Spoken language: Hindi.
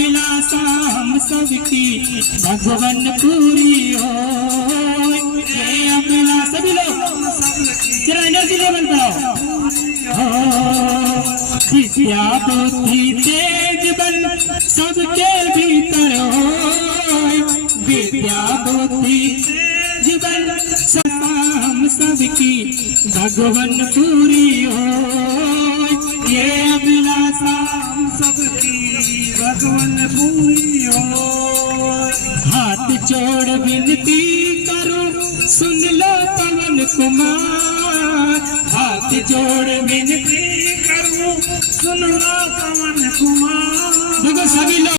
अभिलाषा हम सबकी भगवान पूरी हो। ये अभिलाषा सभी लोग जरा एनर्जी लेवल बढ़ाओ। विद्या बुद्धि तेज बल सबके भीतर हो। विद्या बुद्धि तेज बल हम सबकी भगवान पूरी हो। ये अभिलाषा हम सबकी भगवान पूरी हो। हाथ जोड़ विनती करो सुन लो पवन कुमार। हाथ जोड़ विनती करो सुन लो पवन कुमार। देखो सभी लोग